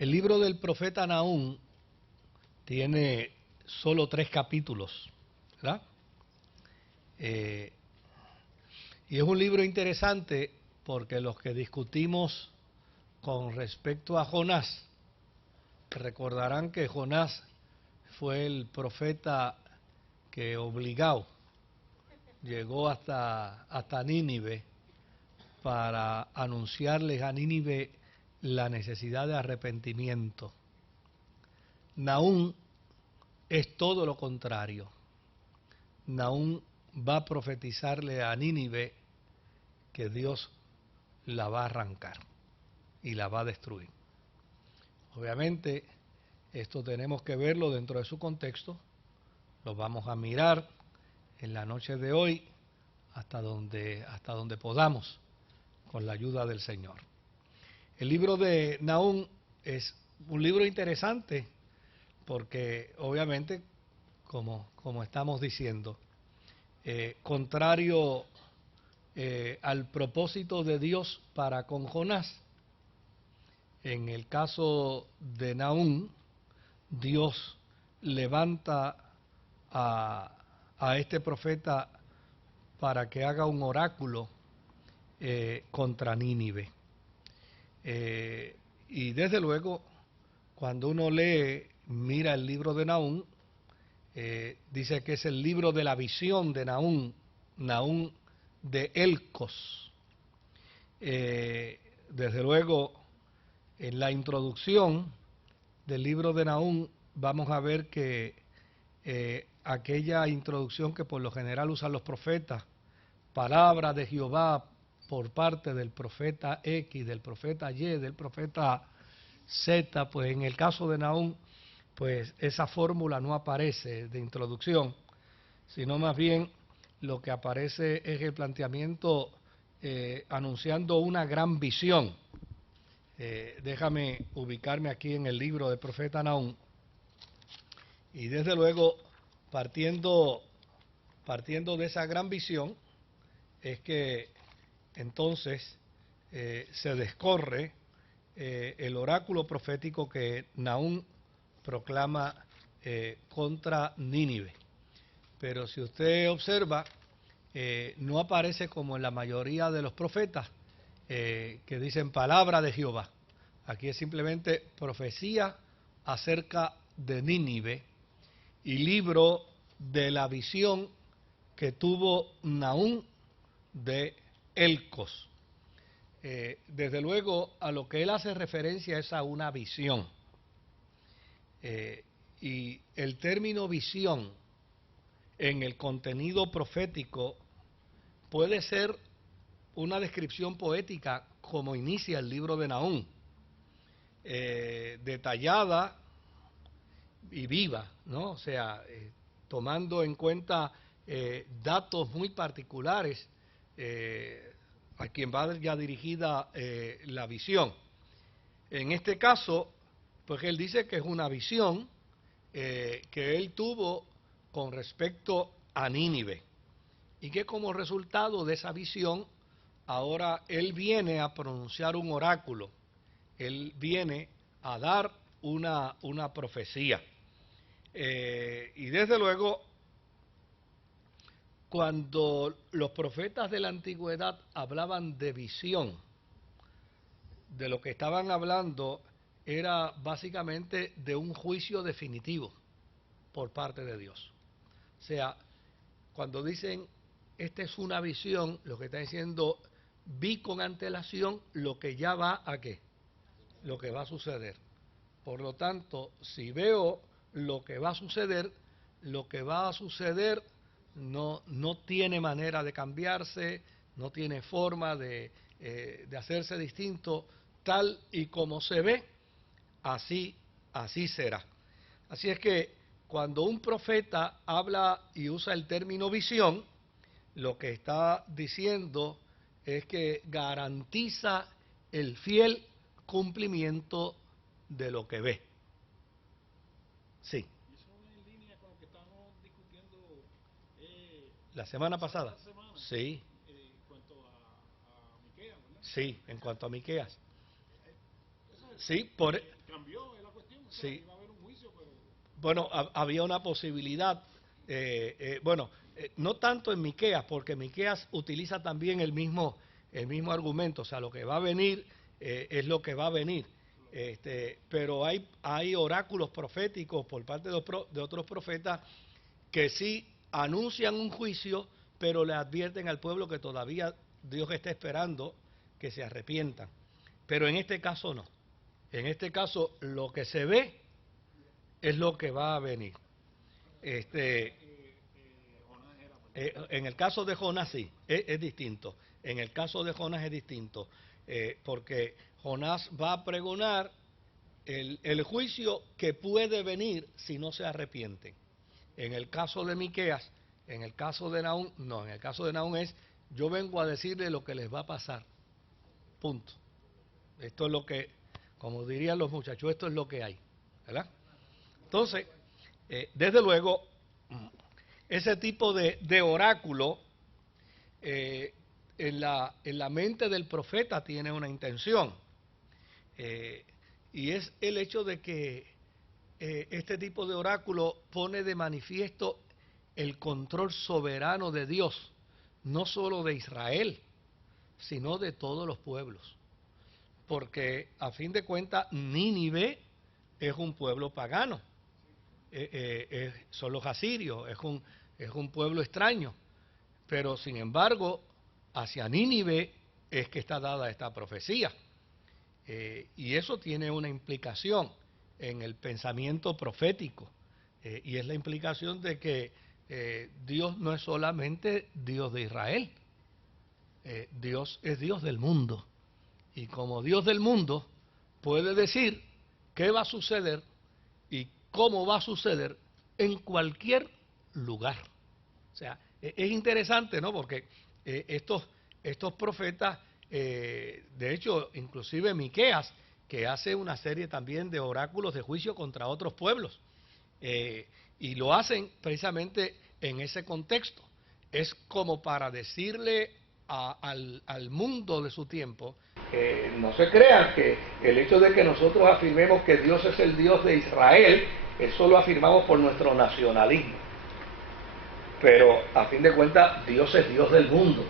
El libro del profeta Nahum tiene solo 3 capítulos, ¿verdad? Y es un libro interesante porque los que discutimos con respecto a Jonás, recordarán que Jonás fue el profeta que obligado llegó hasta Nínive para anunciarles a Nínive la necesidad de arrepentimiento. Nahum es todo lo contrario. Nahum va a profetizarle a Nínive que Dios la va a arrancar y la va a destruir. Obviamente, esto tenemos que verlo dentro de su contexto. Lo vamos a mirar en la noche de hoy hasta donde podamos, con la ayuda del Señor. El libro de Nahum es un libro interesante porque obviamente, como estamos diciendo, contrario al propósito de Dios para con Jonás, en el caso de Nahum, Dios levanta a este profeta para que haga un oráculo contra Nínive. Y desde luego, cuando uno mira el libro de Nahum, dice que es el libro de la visión de Nahum, Nahum de Elcos. Desde luego, en la introducción del libro de Nahum vamos a ver que aquella introducción que por lo general usan los profetas, palabra de Jehová por parte del profeta X, del profeta Y, del profeta Z, pues en el caso de Nahum, pues esa fórmula no aparece de introducción, sino más bien lo que aparece es el planteamiento anunciando una gran visión. Déjame ubicarme aquí en el libro del profeta Nahum, y desde luego partiendo de esa gran visión es que entonces se descorre el oráculo profético que Nahum proclama contra Nínive. Pero si usted observa, no aparece como en la mayoría de los profetas que dicen palabra de Jehová. Aquí es simplemente profecía acerca de Nínive y libro de la visión que tuvo Nahum de Elcos. Desde luego, a lo que él hace referencia es a una visión. Y el término visión en el contenido profético puede ser una descripción poética como inicia el libro de Nahum, detallada y viva, ¿no? O sea, tomando en cuenta datos muy particulares a quien va ya dirigida la visión. En este caso, pues él dice que es una visión que él tuvo con respecto a Nínive y que como resultado de esa visión, ahora él viene a pronunciar un oráculo, él viene a dar una profecía. Y desde luego, cuando los profetas de la antigüedad hablaban de visión, de lo que estaban hablando era básicamente de un juicio definitivo por parte de Dios. O sea, cuando dicen, esta es una visión, lo que está diciendo, vi con antelación lo que ya va a qué, lo que va a suceder. Por lo tanto, si veo lo que va a suceder, lo que va a suceder no tiene manera de cambiarse, no tiene forma de hacerse distinto, tal y como se ve, así será. Así es que cuando un profeta habla y usa el término visión, lo que está diciendo es que garantiza el fiel cumplimiento de lo que ve. Sí. ¿Y eso en línea con lo que estábamos discutiendo la semana pasada? Sí. En cuanto a Miqueas, ¿verdad? Sí, en cuanto a Miqueas. Eso Sí, cambió la cuestión. O sea, Sí. iba a haber un juicio, pero... Bueno, había una posibilidad, no tanto en Miqueas, porque Miqueas utiliza también el mismo argumento, o sea, lo que va a venir es lo que va a venir. Pero hay oráculos proféticos por parte de otros profetas que sí anuncian un juicio, pero le advierten al pueblo que todavía Dios está esperando que se arrepientan. Pero en este caso no. En este caso lo que se ve es lo que va a venir. En el caso de Jonás sí, es distinto. En el caso de Jonás es distinto, porque Jonás va a pregonar el juicio que puede venir si no se arrepienten. En el caso de Miqueas, en el caso de Nahum, no, en el caso de Nahum es, yo vengo a decirle lo que les va a pasar, punto. Esto es lo que, como dirían los muchachos, esto es lo que hay, ¿verdad? Entonces, desde luego, ese tipo de oráculo en la mente del profeta tiene una intención, y es el hecho de que este tipo de oráculo pone de manifiesto el control soberano de Dios, no solo de Israel, sino de todos los pueblos. Porque a fin de cuentas Nínive es un pueblo pagano, son los asirios, es un pueblo extraño, pero sin embargo hacia Nínive es que está dada esta profecía, y eso tiene una implicación en el pensamiento profético, y es la implicación de que Dios no es solamente Dios de Israel, Dios es Dios del mundo. Y como Dios del mundo puede decir qué va a suceder y cómo va a suceder en cualquier lugar. O sea, es interesante, ¿no? Porque estos profetas, de hecho, inclusive Miqueas, que hace una serie también de oráculos de juicio contra otros pueblos, y lo hacen precisamente en ese contexto. Es como para decirle al mundo de su tiempo, no se crean que el hecho de que nosotros afirmemos que Dios es el Dios de Israel, eso lo afirmamos por nuestro nacionalismo. Pero a fin de cuentas, Dios es Dios del mundo.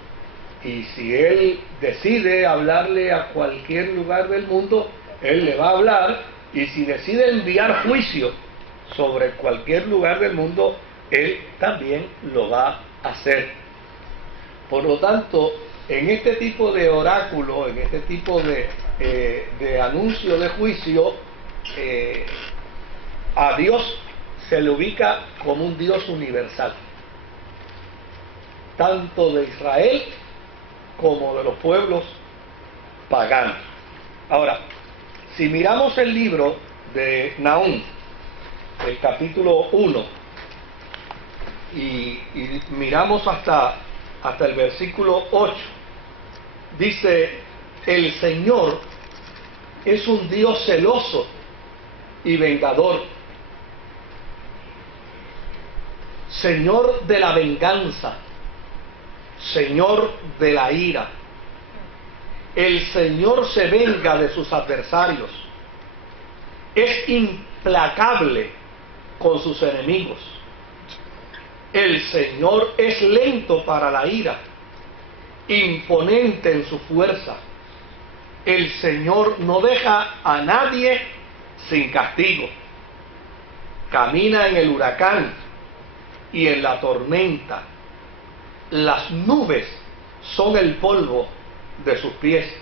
Y si Él decide hablarle a cualquier lugar del mundo, Él le va a hablar. Y si decide enviar juicio sobre cualquier lugar del mundo, Él también lo va a hacer. Por lo tanto, en este tipo de oráculo, en este tipo de anuncio de juicio, a Dios se le ubica como un Dios universal, tanto de Israel como de los pueblos paganos. Ahora, si miramos el libro de Nahum, el capítulo 1, y miramos hasta el versículo 8, dice: el Señor es un Dios celoso y vengador, Señor de la venganza, Señor de la ira. El Señor se venga de sus adversarios, es implacable con sus enemigos. El Señor es lento para la ira, imponente en su fuerza. El Señor no deja a nadie sin castigo. Camina en el huracán y en la tormenta. Las nubes son el polvo de sus pies.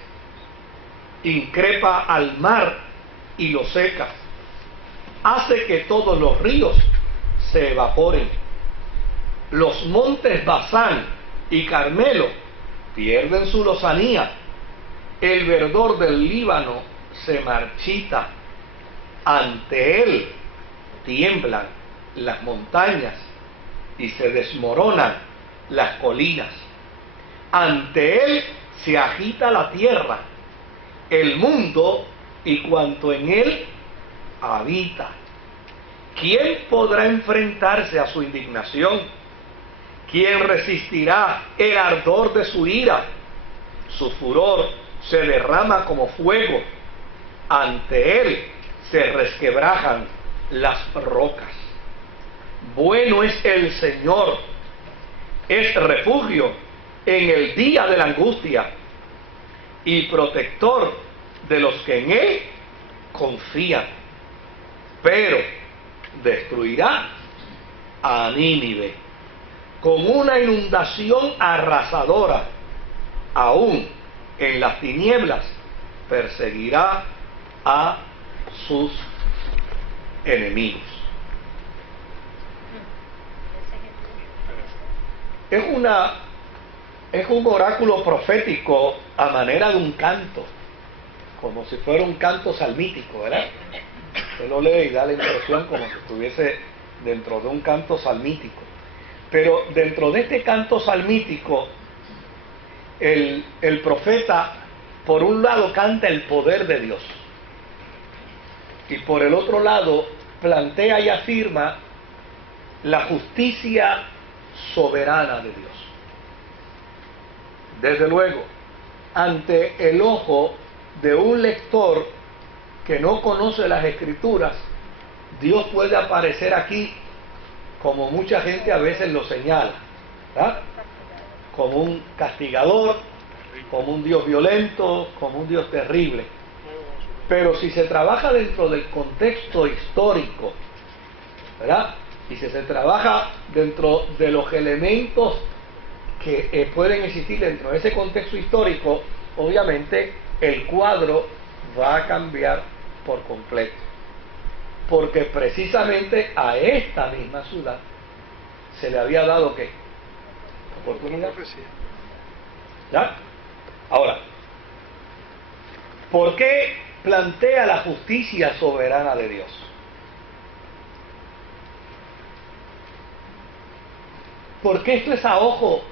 Increpa al mar y lo seca. Hace que todos los ríos se evaporen. Los montes Basán y Carmelo pierden su lozanía. El verdor del Líbano se marchita. Ante él tiemblan las montañas y se desmoronan las colinas. Ante él se agita la tierra, el mundo y cuanto en él habita. ¿Quién podrá enfrentarse a su indignación? ¿Quién resistirá el ardor de su ira? Su furor se derrama como fuego. Ante él se resquebrajan las rocas. Bueno es el Señor, es refugio en el día de la angustia y protector de los que en Él confían. Pero destruirá a Nínive con una inundación arrasadora. Aún en las tinieblas perseguirá a sus enemigos. Es un oráculo profético a manera de un canto, como si fuera un canto salmítico, ¿verdad? Usted lo lee y da la impresión como si estuviese dentro de un canto salmítico. Pero dentro de este canto salmítico, el profeta, por un lado, canta el poder de Dios, y por el otro lado, plantea y afirma la justicia soberana de Dios. Desde luego, ante el ojo de un lector que no conoce las Escrituras, Dios puede aparecer aquí como mucha gente a veces lo señala, ¿verdad? Como un castigador, como un Dios violento, como un Dios terrible. Pero si se trabaja dentro del contexto histórico, ¿verdad? Y si se trabaja dentro de los elementos que pueden existir dentro de ese contexto histórico, obviamente el cuadro va a cambiar por completo. Porque precisamente a esta misma ciudad se le había dado ¿qué? Oportunidad. ¿Ya? Ahora, ¿por qué plantea la justicia soberana de Dios? Porque esto es a ojo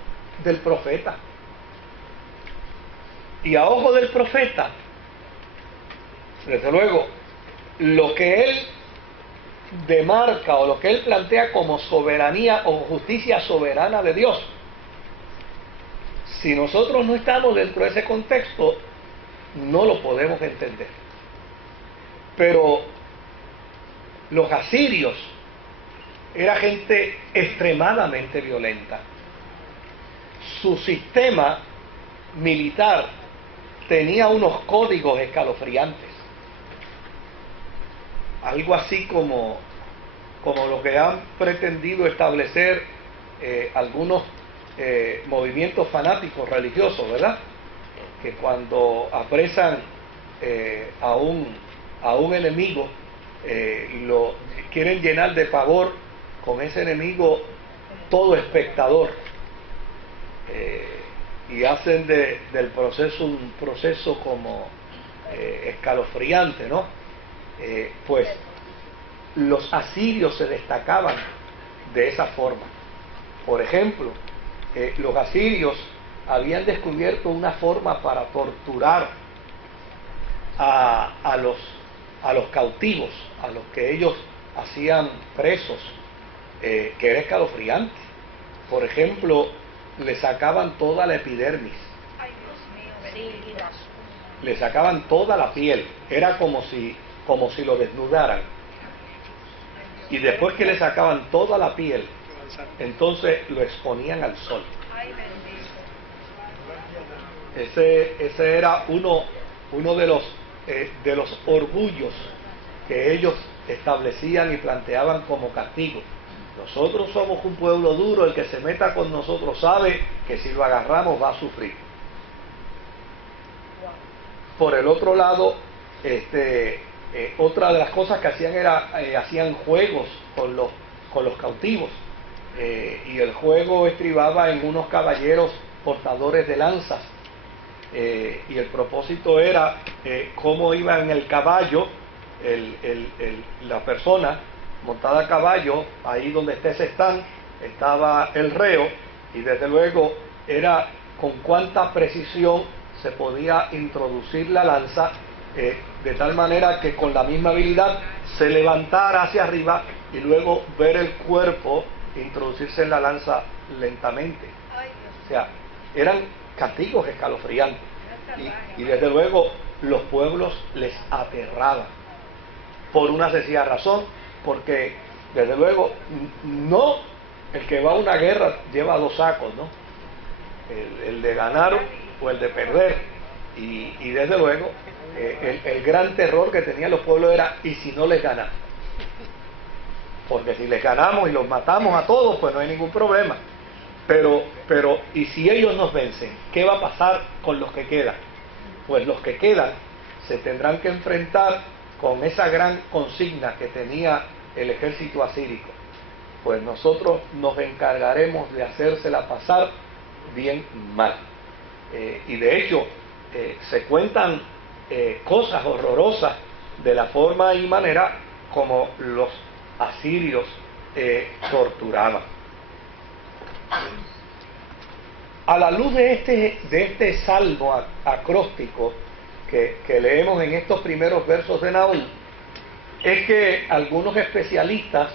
del profeta. Y a ojo del profeta, desde luego, lo que él demarca o lo que él plantea como soberanía o justicia soberana de Dios, si nosotros no estamos dentro de ese contexto, no lo podemos entender. Pero los asirios era gente extremadamente violenta. Su sistema militar tenía unos códigos escalofriantes. Algo así como lo que han pretendido establecer algunos movimientos fanáticos religiosos, ¿verdad? Que cuando apresan a un enemigo, lo quieren llenar de pavor con ese enemigo todo espectador, y hacen del proceso un proceso como escalofriante, ¿no? Pues los asirios se destacaban de esa forma. Por ejemplo, los asirios habían descubierto una forma para torturar a los cautivos, a los que ellos hacían presos, que era escalofriante. Por ejemplo, le sacaban toda la epidermis, le sacaban toda la piel, era como si lo desnudaran, y después que le sacaban toda la piel, entonces lo exponían al sol. Ese era uno de los orgullos que ellos establecían y planteaban como castigo. Nosotros somos un pueblo duro, el que se meta con nosotros sabe que si lo agarramos va a sufrir. Por el otro lado, otra de las cosas que hacían era, hacían juegos con los cautivos, y el juego estribaba en unos caballeros portadores de lanzas, y el propósito era cómo iba en el caballo la persona montada a caballo. Ahí donde está ese stand estaba el reo, y desde luego era con cuánta precisión se podía introducir la lanza, de tal manera que con la misma habilidad se levantara hacia arriba y luego ver el cuerpo introducirse en la lanza lentamente. O sea, eran castigos escalofriantes, y desde luego los pueblos les aterraban. por una sencilla razón, porque desde luego no el que va a una guerra lleva dos sacos, ¿no? El de ganar o el de perder, y desde luego el gran terror que tenían los pueblos era: ¿y si no les ganamos? Porque si les ganamos y los matamos a todos, pues no hay ningún problema. Pero ¿y si ellos nos vencen? ¿Qué va a pasar con los que quedan? Pues los que quedan se tendrán que enfrentar con esa gran consigna que tenía el ejército asírico: pues nosotros nos encargaremos de hacérsela pasar bien mal. Y de hecho se cuentan cosas horrorosas de la forma y manera como los asirios torturaban. A la luz de este salmo acróstico que leemos en estos primeros versos de Nahum, es que algunos especialistas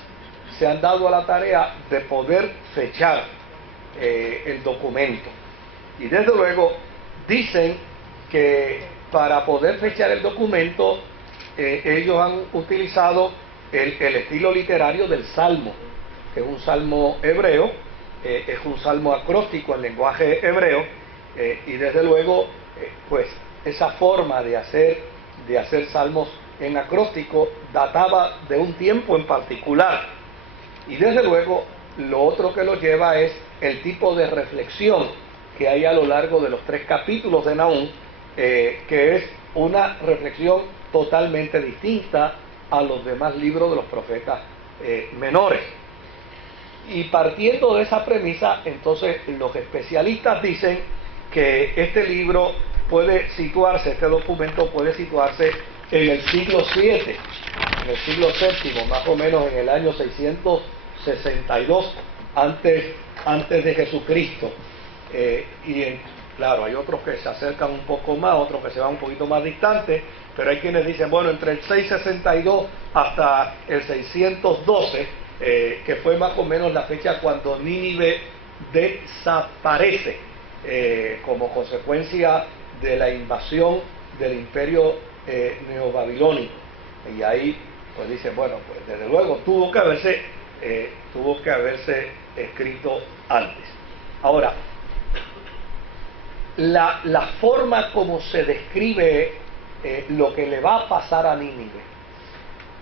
se han dado a la tarea de poder fechar el documento. Y desde luego dicen que para poder fechar el documento ellos han utilizado el estilo literario del salmo, que es un salmo hebreo, es un salmo acróstico en lenguaje hebreo, y desde luego pues esa forma de hacer salmos en acróstico databa de un tiempo en particular. Y desde luego lo otro que lo lleva es el tipo de reflexión que hay a lo largo de los 3 capítulos de Nahum, que es una reflexión totalmente distinta a los demás libros de los profetas menores. Y partiendo de esa premisa, entonces los especialistas dicen que este libro puede situarse, este documento puede situarse en el siglo VII, en el siglo VII, más o menos en el año 662 antes de Jesucristo. Claro, hay otros que se acercan un poco más, otros que se van un poquito más distantes, pero hay quienes dicen, bueno, entre el 662 hasta el 612, que fue más o menos la fecha cuando Nínive desaparece como consecuencia de la invasión del imperio neobabilónico. Y ahí pues dicen, bueno, pues desde luego tuvo que haberse escrito antes. Ahora, la forma como se describe lo que le va a pasar a Nínive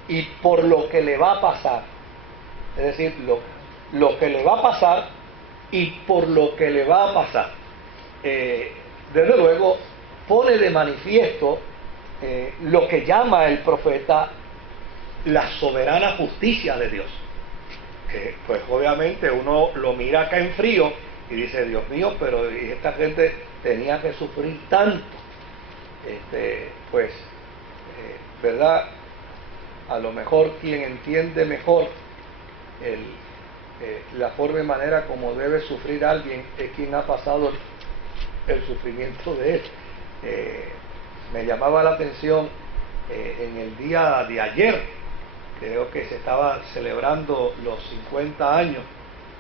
y por lo que le va a pasar, es decir, lo que le va a pasar y por lo que le va a pasar, desde luego pone de manifiesto lo que llama el profeta la soberana justicia de Dios. Pues obviamente uno lo mira acá en frío y dice, Dios mío, pero esta gente tenía que sufrir tanto. ¿Verdad? A lo mejor quien entiende mejor la forma y manera como debe sufrir alguien es quien ha pasado el sufrimiento de él. Me llamaba la atención en el día de ayer, creo que se estaba celebrando los 50 años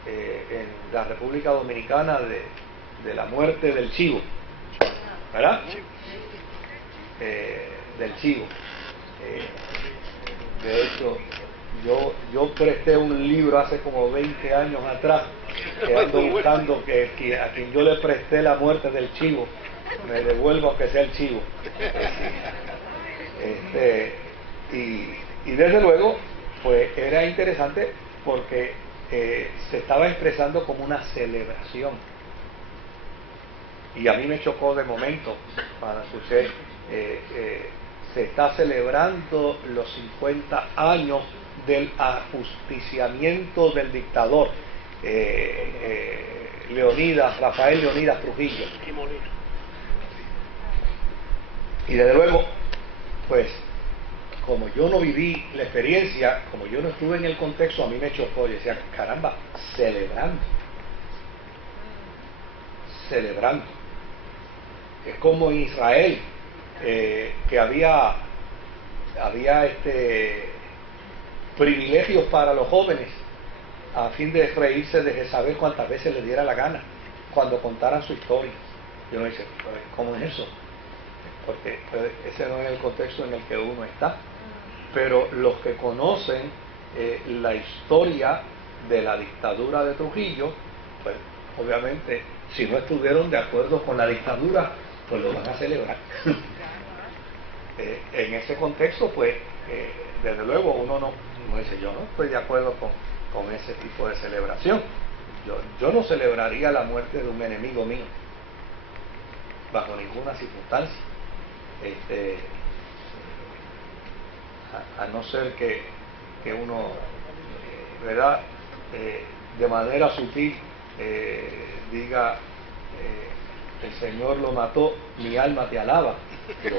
en la República Dominicana de la muerte del chivo, ¿verdad? Del chivo. De hecho, yo presté un libro hace como 20 años atrás, que ando buscando a quien yo le presté la muerte del chivo me devuelva que sea el chivo. Y desde luego pues era interesante porque se estaba expresando como una celebración, y a mí me chocó de momento para escuchar se está celebrando los 50 años del ajusticiamiento del dictador Rafael Leónidas Trujillo. Y desde luego, pues, como yo no viví la experiencia, como yo no estuve en el contexto, a mí me chocó y decía, caramba, celebrando. Es como en Israel, que había privilegios para los jóvenes a fin de reírse de Jezabel cuantas veces les diera la gana cuando contaran su historia. Yo me dice, ¿cómo es eso? Porque ese no es el contexto en el que uno está. pero los que conocen la historia de la dictadura de Trujillo, pues obviamente si no estuvieron de acuerdo con la dictadura, pues lo van a celebrar. En ese contexto, pues desde luego uno no dice, yo no estoy de acuerdo con ese tipo de celebración. Yo no celebraría la muerte de un enemigo mío bajo ninguna circunstancia, a no ser que uno, ¿verdad?, de manera sutil diga, el Señor lo mató, mi alma te alaba, pero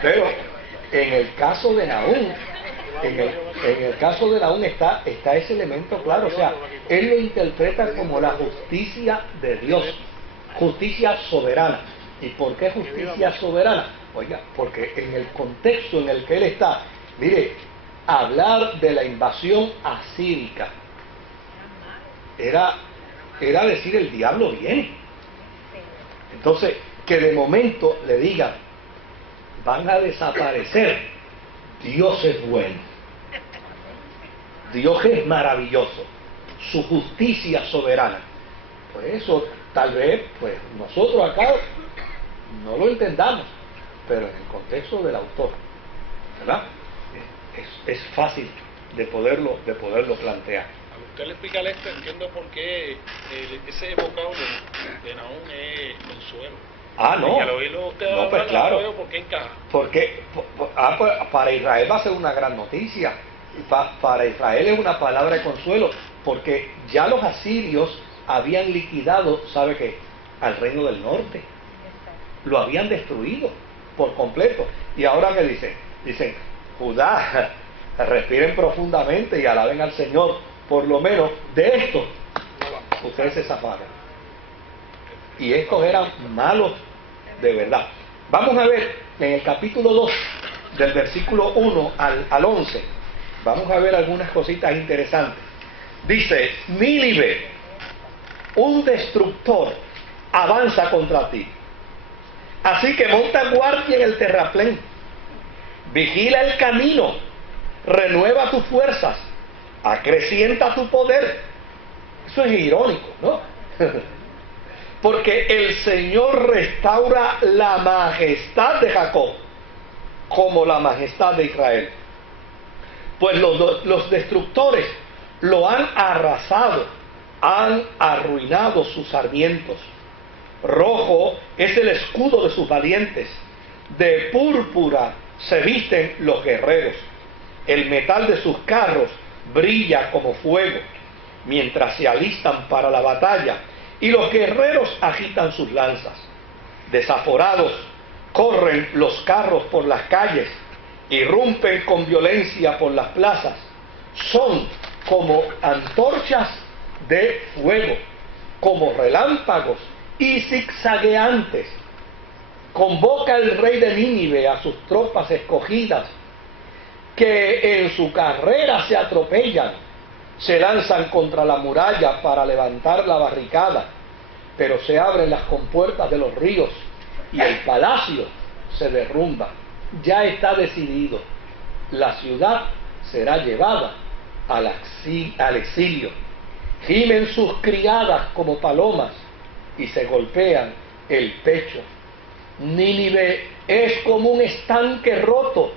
pero en el caso de Nahum, en el caso de Nahum está ese elemento claro, o sea, él lo interpreta como la justicia de Dios, justicia soberana. ¿Y por qué justicia soberana? Oiga, porque en el contexto en el que él está, mire, hablar de la invasión asírica era decir, el diablo viene. Entonces, que de momento le digan, van a desaparecer, Dios es bueno, Dios es maravilloso, su justicia soberana. Pues eso tal vez pues nosotros acá no lo entendamos, pero en el contexto del autor, ¿verdad?, es fácil de poderlo plantear. Al usted le explicar esto, entiendo por qué ese vocablo de Nahum es consuelo. No. Y al oírlo usted No, pues hablar, claro. veo por qué encaja. Porque pues, para Israel va a ser una gran noticia. Para Israel es una palabra de consuelo, porque ya los asirios habían liquidado, ¿sabe qué?, al reino del norte. Lo habían destruido por completo. Y ahora ¿qué dicen? Dicen, Judá, respiren profundamente y alaben al Señor. Por lo menos de esto ustedes se zafaron. Y estos eran malos de verdad. Vamos a ver en el capítulo 2, del versículo 1 al 11, vamos a ver algunas cositas interesantes. Dice, Nínive, un destructor, avanza contra ti. Así que monta guardia en el terraplén, vigila el camino, renueva tus fuerzas, acrecienta tu poder. Eso es irónico, ¿no? Porque el Señor restaura la majestad de Jacob como la majestad de Israel. Pues los destructores lo han arrasado, han arruinado sus sarmientos. Rojo es el escudo de sus valientes, de púrpura se visten los guerreros. El metal de sus carros brilla como fuego, mientras se alistan para la batalla, y los guerreros agitan sus lanzas. Desaforados corren los carros por las calles, irrumpen con violencia por las plazas. Son como antorchas de fuego, como relámpagos y zigzagueantes. Convoca el rey de Nínive a sus tropas escogidas, que en su carrera se atropellan, se lanzan contra la muralla para levantar la barricada, pero se abren las compuertas de los ríos y el palacio se derrumba. Ya está decidido, la ciudad será llevada al exilio. Gimen sus criadas como palomas y se golpean el pecho. Nínive es como un estanque roto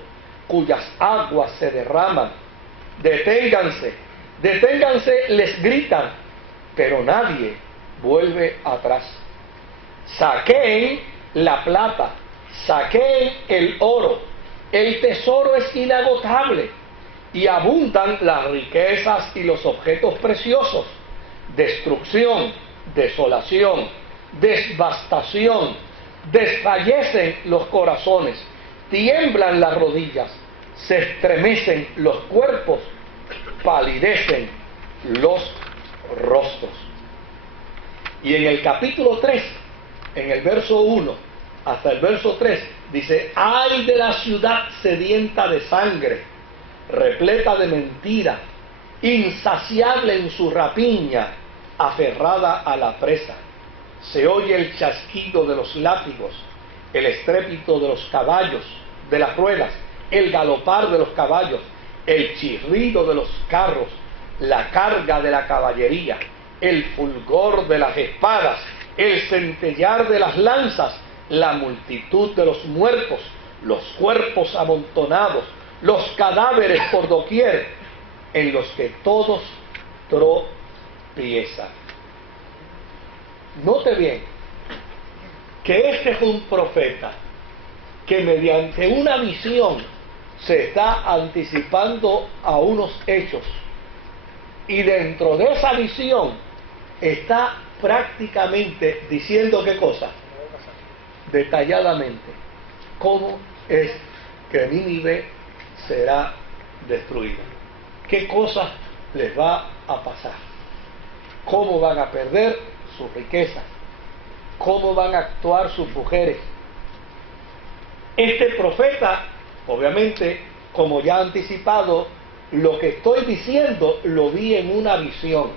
cuyas aguas se derraman. Deténganse, deténganse, les gritan, pero nadie vuelve atrás. Saqueen la plata, saqueen el oro, el tesoro es inagotable y abundan las riquezas y los objetos preciosos. Destrucción, desolación, devastación, desfallecen los corazones, tiemblan las rodillas, se estremecen los cuerpos, palidecen los rostros. Y en el capítulo 3, en el verso 1 hasta el verso 3, dice, ay de la ciudad sedienta de sangre, repleta de mentira, insaciable en su rapiña, aferrada a la presa. se oye el chasquido de los látigos, el estrépito de los caballos, de las ruedas, el galopar de los caballos, el chirrido de los carros, la carga de la caballería, el fulgor de las espadas, el centellar de las lanzas, la multitud de los muertos, los cuerpos amontonados, los cadáveres por doquier, en los que todos tropiezan. Note bien que este es un profeta que mediante una visión se está anticipando a unos hechos, y dentro de esa visión está prácticamente diciendo qué cosa, detalladamente, cómo es que Nínive será destruida, qué cosas les va a pasar, cómo van a perder sus riquezas, cómo van a actuar sus mujeres. Este profeta, obviamente, como ya anticipado, lo que estoy diciendo lo vi en una visión,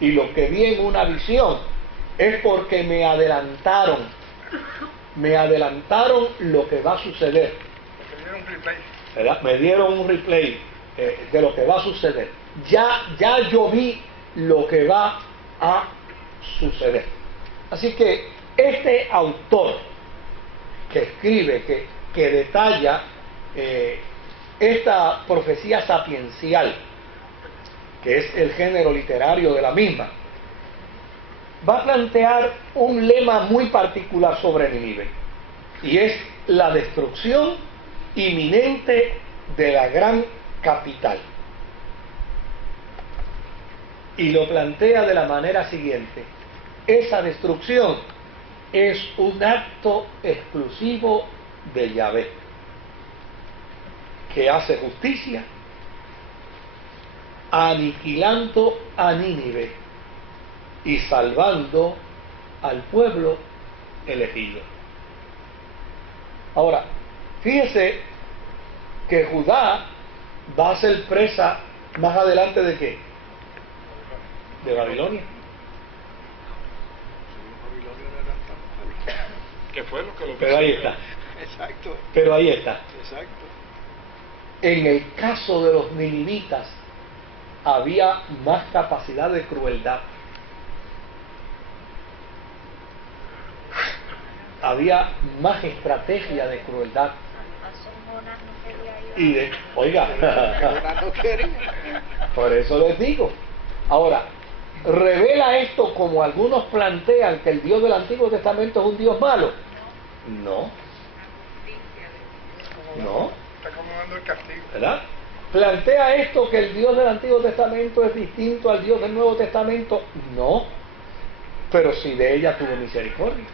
y lo que vi en una visión es porque me adelantaron lo que va a suceder. ¿Verdad? Me dieron un replay de lo que va a suceder. Ya yo vi lo que va a suceder. Así que este autor que escribe, que detalla esta profecía sapiencial, que es el género literario de la misma, va a plantear un lema muy particular sobre Nínive, y es la destrucción inminente de la gran capital. Y lo plantea de la manera siguiente: esa destrucción es un acto exclusivo de Yahvé, que hace justicia aniquilando a Nínive y salvando al pueblo elegido. Ahora, fíjese que Judá va a ser presa más adelante ¿de qué? De Babilonia. ¿Qué fue lo que lo Pero ahí está. Exacto. Pero ahí está. Exacto. En el caso de los ninivitas había más capacidad de crueldad. Había más estrategia de crueldad. Y oiga, por eso les digo. Ahora, ¿revela esto como algunos plantean que el Dios del Antiguo Testamento es un Dios malo? No. No. Está acomodando el castigo. ¿Verdad? ¿Plantea esto que el Dios del Antiguo Testamento es distinto al Dios del Nuevo Testamento? No. Pero sí de ella tuvo misericordia.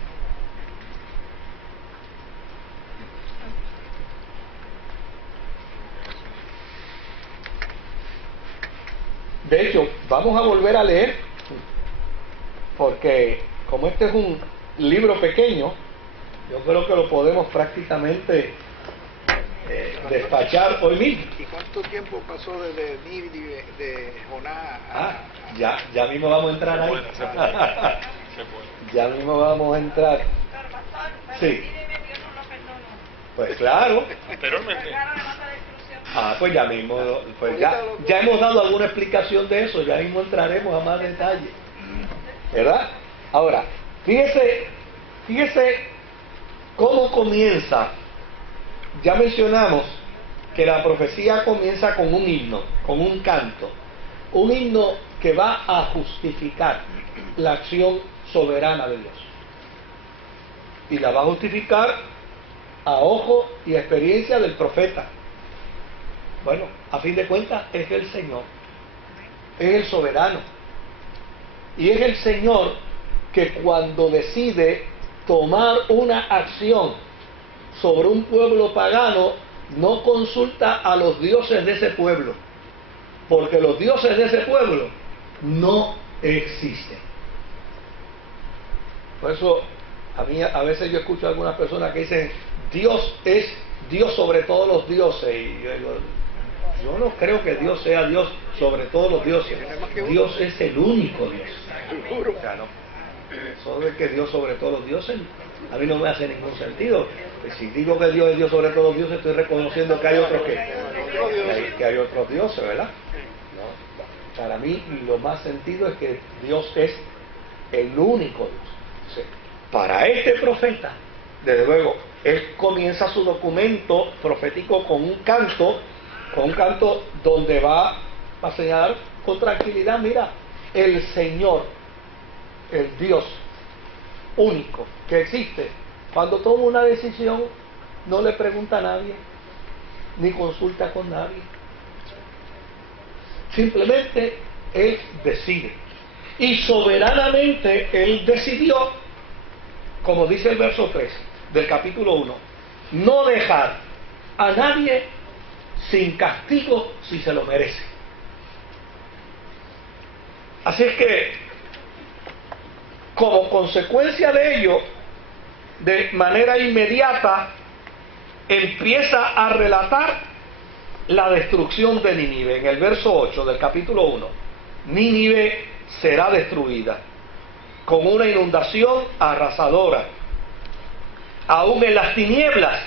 De hecho, vamos a volver a leer, porque como este es un libro pequeño, yo creo que lo podemos prácticamente despachar hoy mismo. ¿Y cuánto tiempo pasó desde Nínive, de Jonás a... Ya mismo vamos a entrar ahí. Se puede. Ya mismo vamos a entrar. Sí. Pues claro. Anteriormente. Pues ya mismo, pues ya hemos dado alguna explicación de eso, ya mismo entraremos a más detalle. ¿Verdad? Ahora, fíjese cómo comienza. Ya mencionamos que la profecía comienza con un himno, con un canto. Un himno que va a justificar la acción soberana de Dios. Y la va a justificar a ojo y experiencia del profeta. Bueno, a fin de cuentas es el Señor, es el soberano. Y es el Señor que cuando decide tomar una acción sobre un pueblo pagano, no consulta a los dioses de ese pueblo, porque los dioses de ese pueblo no existen. Por eso a veces yo escucho a algunas personas que dicen Dios es Dios sobre todos los dioses, y yo no creo que Dios sea Dios sobre todos los dioses. Dios es el único Dios. O sea, Eso de que Dios sobre todos los dioses, a mí no me hace ningún sentido. Si digo que Dios es Dios sobre todos los dioses, estoy reconociendo que hay otros que hay otros dioses, ¿verdad? No, para mí lo más sentido es que Dios es el único Dios. Sí. Para este profeta, desde luego, él comienza su documento profético con un canto donde va a señalar con tranquilidad, mira, el Señor, el Dios único que existe, cuando toma una decisión no le pregunta a nadie ni consulta con nadie, simplemente él decide, y soberanamente él decidió, como dice el verso 3 del capítulo 1, no dejar a nadie sin castigo si se lo merece. Así es que, como consecuencia de ello, de manera inmediata, empieza a relatar la destrucción de Nínive. En el verso 8 del capítulo 1, Nínive será destruida con una inundación arrasadora. Aún en las tinieblas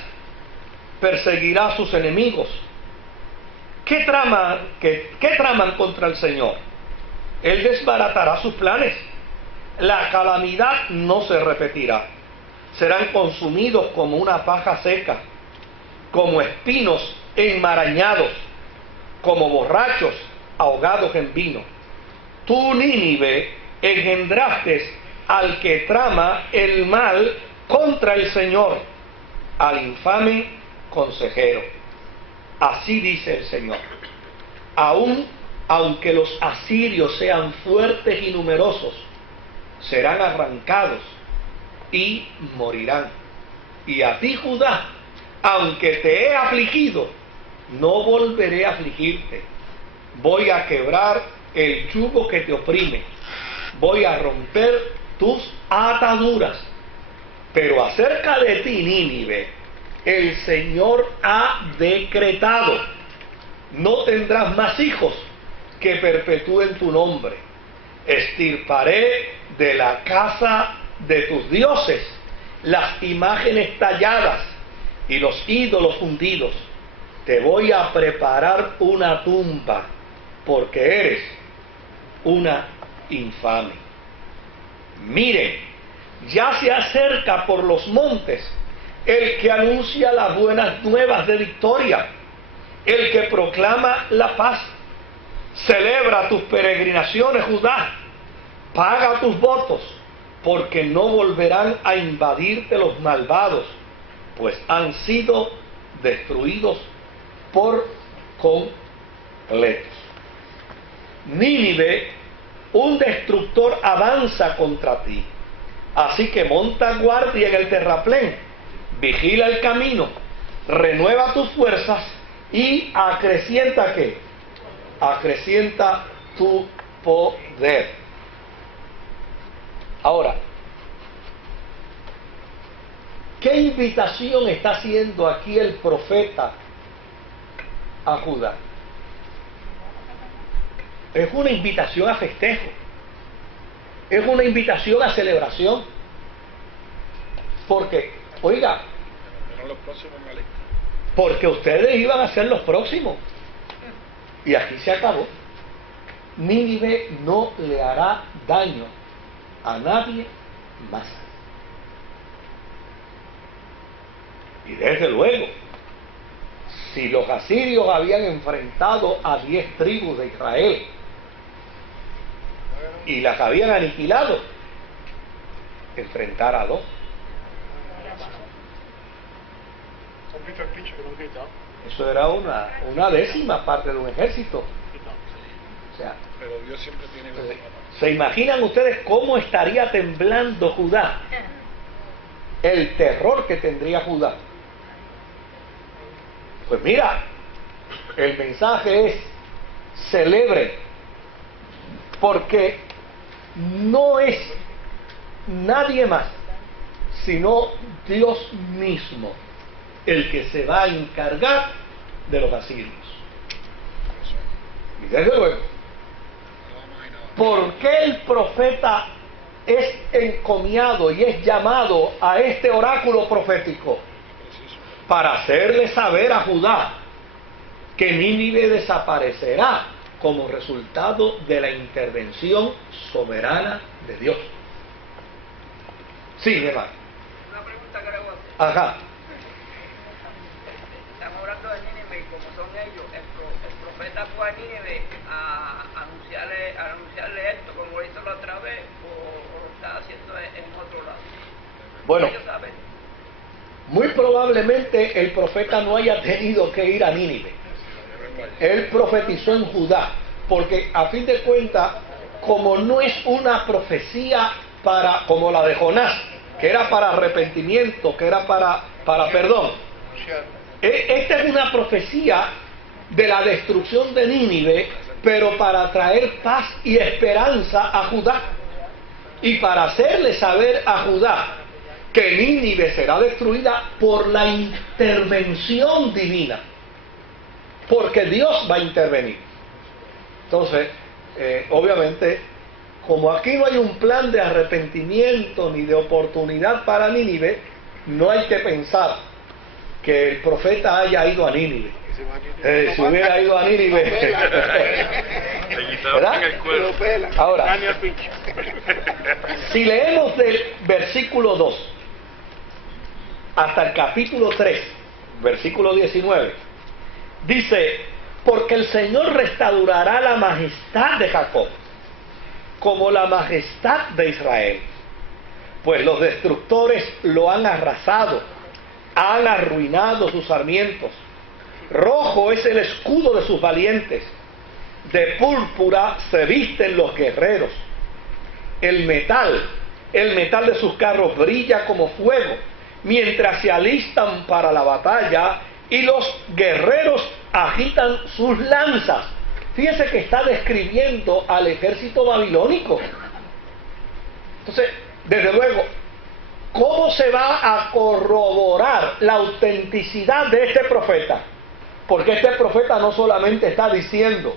perseguirá a sus enemigos. ¿Qué traman contra el Señor? Él desbaratará sus planes. La calamidad no se repetirá. Serán consumidos como una paja seca, como espinos enmarañados, como borrachos ahogados en vino. Tú, Nínive, engendraste al que trama el mal contra el Señor, al infame consejero. Así dice el Señor: aunque los asirios sean fuertes y numerosos, serán arrancados y morirán. Y a ti, Judá, aunque te he afligido, no volveré a afligirte. Voy a quebrar el yugo que te oprime. Voy a romper tus ataduras. Pero acerca de ti, Nínive, el Señor ha decretado: no tendrás más hijos que perpetúen tu nombre. Extirparé de la casa de tus dioses las imágenes talladas y los ídolos fundidos. Te voy a preparar una tumba, porque eres una infame. Miren, ya se acerca por los montes el que anuncia las buenas nuevas de victoria, el que proclama la paz. Celebra tus peregrinaciones, Judá, paga tus votos, porque no volverán a invadirte los malvados, pues han sido destruidos por completo. Nínive, un destructor avanza contra ti, así que monta guardia en el terraplén, vigila el camino, renueva tus fuerzas y acrecienta ¿qué? Acrecienta tu poder. Ahora, ¿qué invitación está haciendo aquí el profeta a Judá? Es una invitación a festejo, es una invitación a celebración, porque, oiga, porque ustedes iban a ser los próximos, y aquí se acabó. Nínive no le hará daño a nadie más. Y desde luego, si los asirios habían enfrentado a 10 tribus de Israel y las habían aniquilado, enfrentar a 2. Eso era una décima parte de un ejército. O sea, pero Dios siempre tiene entonces, ¿se imaginan ustedes cómo estaría temblando Judá? El terror que tendría Judá. Pues mira, el mensaje es: celebren, porque no es nadie más sino Dios mismo el que se va a encargar de los asirios. Y desde luego, ¿por qué el profeta es encomiado y es llamado a este oráculo profético para hacerle saber a Judá que Nínive desaparecerá como resultado de la intervención soberana de Dios. Sí, hermano. Una pregunta que le voy a hacer. Ajá. Estamos hablando de Nínive y como son ellos, el profeta fue a Nínive a anunciarle esto como lo hizo la otra vez o lo está haciendo en otro lado. Bueno, Ellos saben. muy probablemente el profeta no haya tenido que ir a Nínive. Él profetizó en Judá, porque a fin de cuentas, como no es una profecía como la de Jonás, que era para arrepentimiento, que era para perdón. Esta es una profecía de la destrucción de Nínive, pero para traer paz y esperanza a Judá, y para hacerle saber a Judá que Nínive será destruida por la intervención divina, porque Dios va a intervenir. Entonces, obviamente, como aquí no hay un plan de arrepentimiento ni de oportunidad para Nínive, no hay que pensar que el profeta haya ido a Nínive. Si hubiera ido a Nínive, ¿verdad? Ahora, si leemos del versículo 2 hasta el capítulo 3, versículo 19, dice: porque el Señor restaurará la majestad de Jacob como la majestad de Israel, pues los destructores lo han arrasado, han arruinado sus sarmientos. Rojo es el escudo de sus valientes, de púrpura se visten los guerreros. El metal de sus carros brilla como fuego, mientras se alistan para la batalla y los guerreros agitan sus lanzas. Fíjese que está describiendo al ejército babilónico. Entonces, desde luego, ¿cómo se va a corroborar la autenticidad de este profeta? Porque este profeta no solamente está diciendo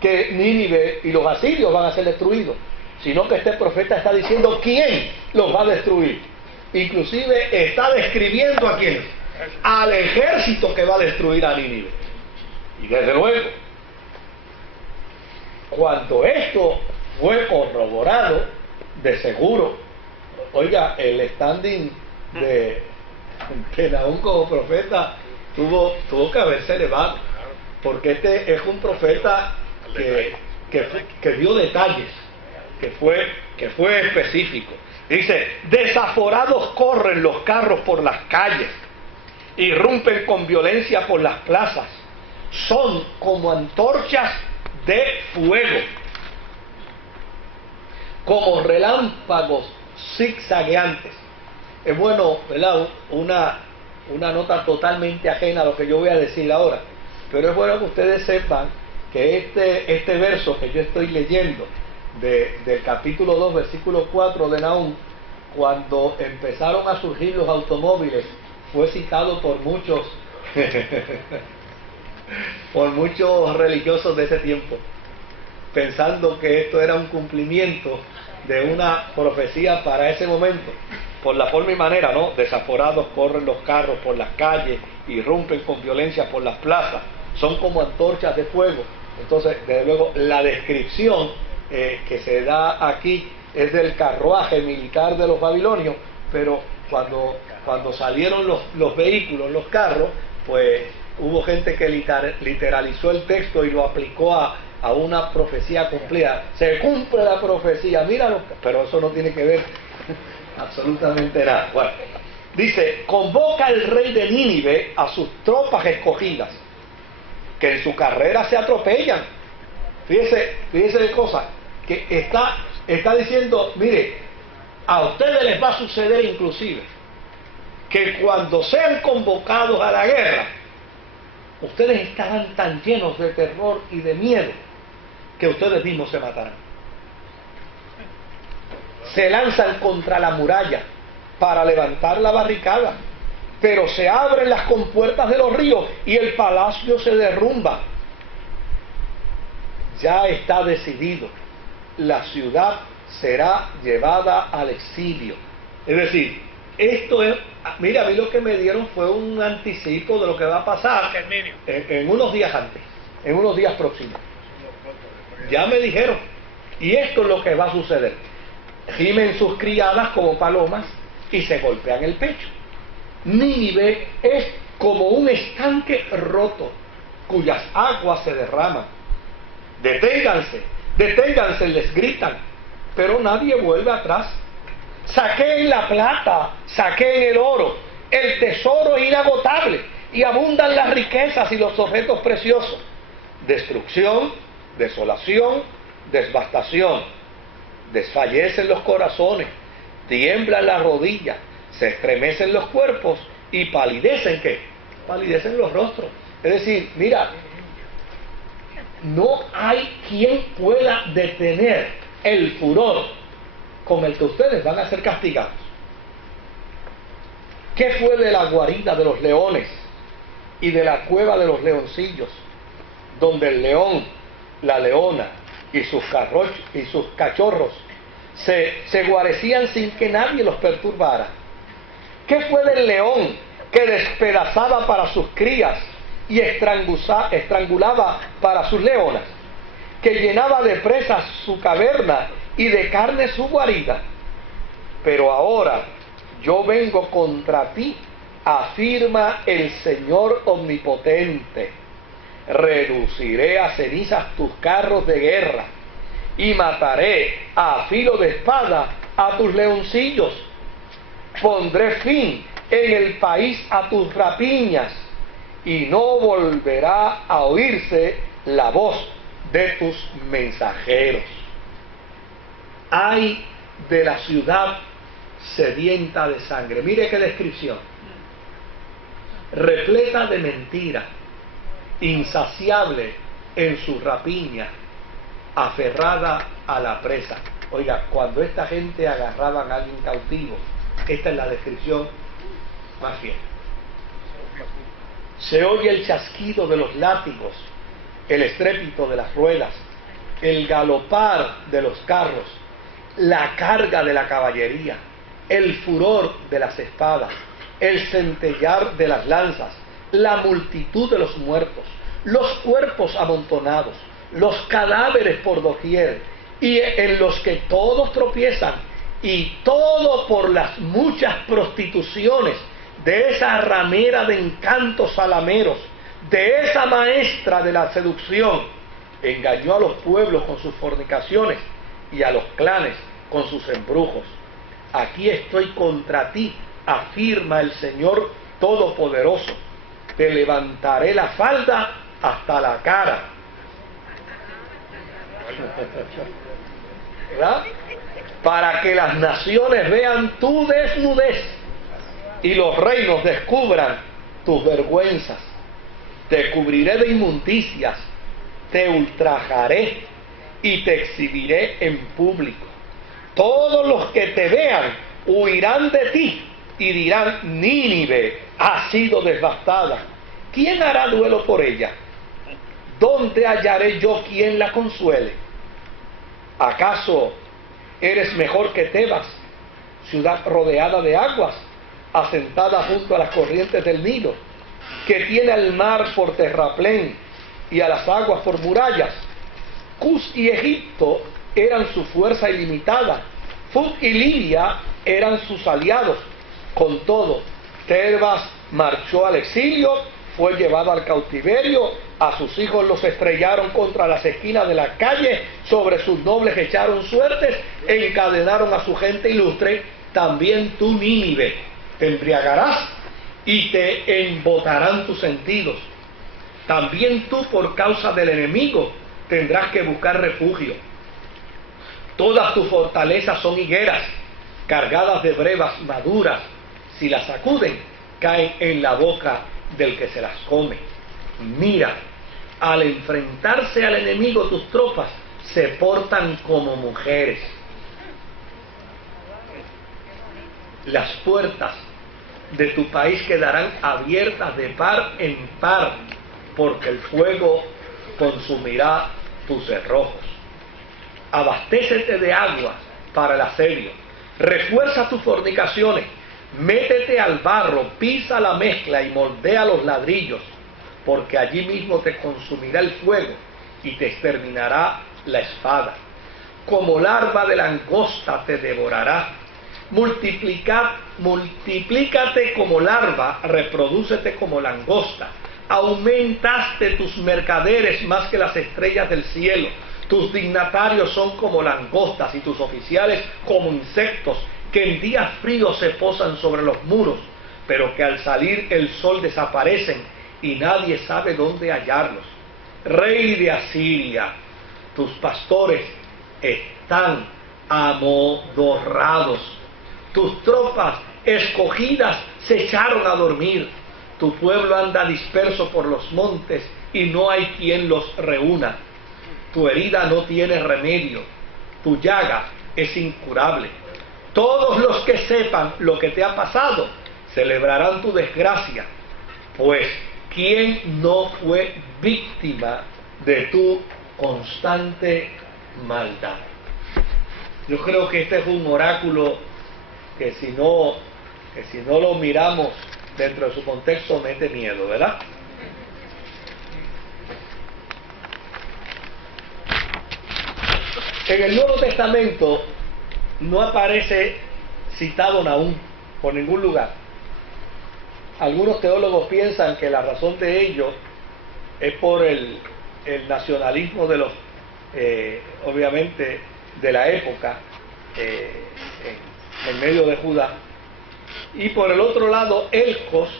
que Nínive y los asirios van a ser destruidos, sino que este profeta está diciendo quién los va a destruir. Inclusive está describiendo a quién, al ejército que va a destruir a Nínive. Y desde luego, cuando esto fue corroborado, de seguro, oiga, el standing de Nahum como profeta tuvo que haberse elevado, porque este es un profeta que dio detalles, que fue específico. Dice: desaforados corren los carros por las calles, irrumpen con violencia por las plazas, son como antorchas de fuego, como relámpagos zigzagueantes. Es bueno, ¿verdad? Una nota totalmente ajena a lo que yo voy a decir ahora, pero es bueno que ustedes sepan que este verso que yo estoy leyendo del capítulo 2, versículo 4 de Nahum, cuando empezaron a surgir los automóviles, fue citado por muchos por muchos religiosos de ese tiempo, pensando que esto era un cumplimiento de una profecía para ese momento, por la forma y manera, ¿no? Desaforados corren los carros por las calles, irrumpen con violencia por las plazas, son como antorchas de fuego. Entonces, desde luego, la descripción que se da aquí es del carruaje militar de los babilonios, pero cuando salieron los vehículos, los carros, pues hubo gente que literalizó el texto y lo aplicó a una profecía cumplida. Se cumple la profecía, míralo, pero eso no tiene que ver absolutamente nada. Bueno, dice: convoca el rey de Nínive a sus tropas escogidas, que en su carrera se atropellan. Fíjese de cosas que está diciendo: mire, a ustedes les va a suceder inclusive que cuando sean convocados a la guerra, ustedes estarán tan llenos de terror y de miedo que ustedes mismos se matarán. Se lanzan contra la muralla para levantar la barricada, pero se abren las compuertas de los ríos y el palacio se derrumba. Ya está decidido, la ciudad será llevada al exilio. Es decir, esto es, mira, a mí lo que me dieron fue un anticipo de lo que va a pasar en unos días antes, en unos días próximos. Ya me dijeron, y esto es lo que va a suceder. Gimen sus criadas como palomas y se golpean el pecho. Nínive es como un estanque roto, cuyas aguas se derraman. Deténganse, deténganse, les gritan, pero nadie vuelve atrás. Saqueen la plata, saqueen el oro, el tesoro es inagotable y abundan las riquezas y los objetos preciosos. Destrucción, desolación, devastación. Desfallecen los corazones, tiemblan las rodillas, se estremecen los cuerpos y palidecen, ¿qué? Palidecen los rostros. Es decir, mira, no hay quien pueda detener el furor con el que ustedes van a ser castigados. ¿Qué fue de la guarida de los leones y de la cueva de los leoncillos, donde el león, la leona y sus cachorros se guarecían sin que nadie los perturbara? ¿Qué fue del león que despedazaba para sus crías y estrangulaba para sus leonas, que llenaba de presas su caverna y de carne su guarida? Pero ahora yo vengo contra ti, afirma el Señor omnipotente. Reduciré a cenizas tus carros de guerra y mataré a filo de espada a tus leoncillos. Pondré fin en el país a tus rapiñas y no volverá a oírse la voz de tus mensajeros. Ay de la ciudad sedienta de sangre. Mire qué descripción. Repleta de mentira, insaciable en su rapiña, aferrada a la presa. Oiga, cuando esta gente agarraban a alguien cautivo, esta es la descripción más fiel. Se oye el chasquido de los látigos, el estrépito de las ruedas, el galopar de los carros, la carga de la caballería, el furor de las espadas, el centellar de las lanzas, la multitud de los muertos, los cuerpos amontonados, los cadáveres por doquier, y en los que todos tropiezan, y todo por las muchas prostituciones de esa ramera de encantos salameros, de esa maestra de la seducción. Engañó a los pueblos con sus fornicaciones y a los clanes con sus embrujos. Aquí estoy contra ti, afirma el Señor Todopoderoso. Te levantaré la falda hasta la cara. ¿Verdad? Para que las naciones vean tu desnudez y los reinos descubran tus vergüenzas. Te cubriré de inmundicias, te ultrajaré y te exhibiré en público. Todos los que te vean huirán de ti y dirán: Nínive ha sido devastada. ¿Quién hará duelo por ella? ¿Dónde hallaré yo quien la consuele? ¿Acaso eres mejor que Tebas, ciudad rodeada de aguas, asentada junto a las corrientes del Nilo, que tiene al mar por terraplén y a las aguas por murallas? Cus y Egipto eran su fuerza ilimitada, Fut y Libia eran sus aliados. Con todo, Tebas marchó al exilio, fue llevado al cautiverio, a sus hijos los estrellaron contra las esquinas de la calle, sobre sus nobles echaron suertes, encadenaron a su gente ilustre. También tú, Nínive, te embriagarás y te embotarán tus sentidos. También tú, por causa del enemigo, tendrás que buscar refugio. Todas tus fortalezas son higueras, cargadas de brevas maduras. Si las sacuden, caen en la boca del que se las come. Mira, al enfrentarse al enemigo, tus tropas se portan como mujeres. Las puertas de tu país quedarán abiertas de par en par, porque el fuego consumirá tus cerrojos. Abastécete de agua para el asedio. Refuerza tus fornicaciones, métete al barro, pisa la mezcla y moldea los ladrillos, porque allí mismo te consumirá el fuego y te exterminará la espada. Como larva de langosta te devorará. Multiplícate como larva, reprodúcete como langosta. Aumentaste tus mercaderes más que las estrellas del cielo. Tus dignatarios son como langostas y tus oficiales como insectos que en días fríos se posan sobre los muros, pero que al salir el sol desaparecen y nadie sabe dónde hallarlos. Rey de Asiria, tus pastores están amodorrados. Tus tropas escogidas se echaron a dormir. Tu pueblo anda disperso por los montes y no hay quien los reúna. Tu herida no tiene remedio, tu llaga es incurable. Todos los que sepan lo que te ha pasado celebrarán tu desgracia, pues ¿quién no fue víctima de tu constante maldad? Yo creo que este es un oráculo que si no lo miramos dentro de su contexto mete miedo, ¿verdad? En el Nuevo Testamento no aparece citado Nahum por ningún lugar. Algunos teólogos piensan que la razón de ello es por el nacionalismo de los, obviamente, de la época en medio de Judá. Y por el otro lado, Elcos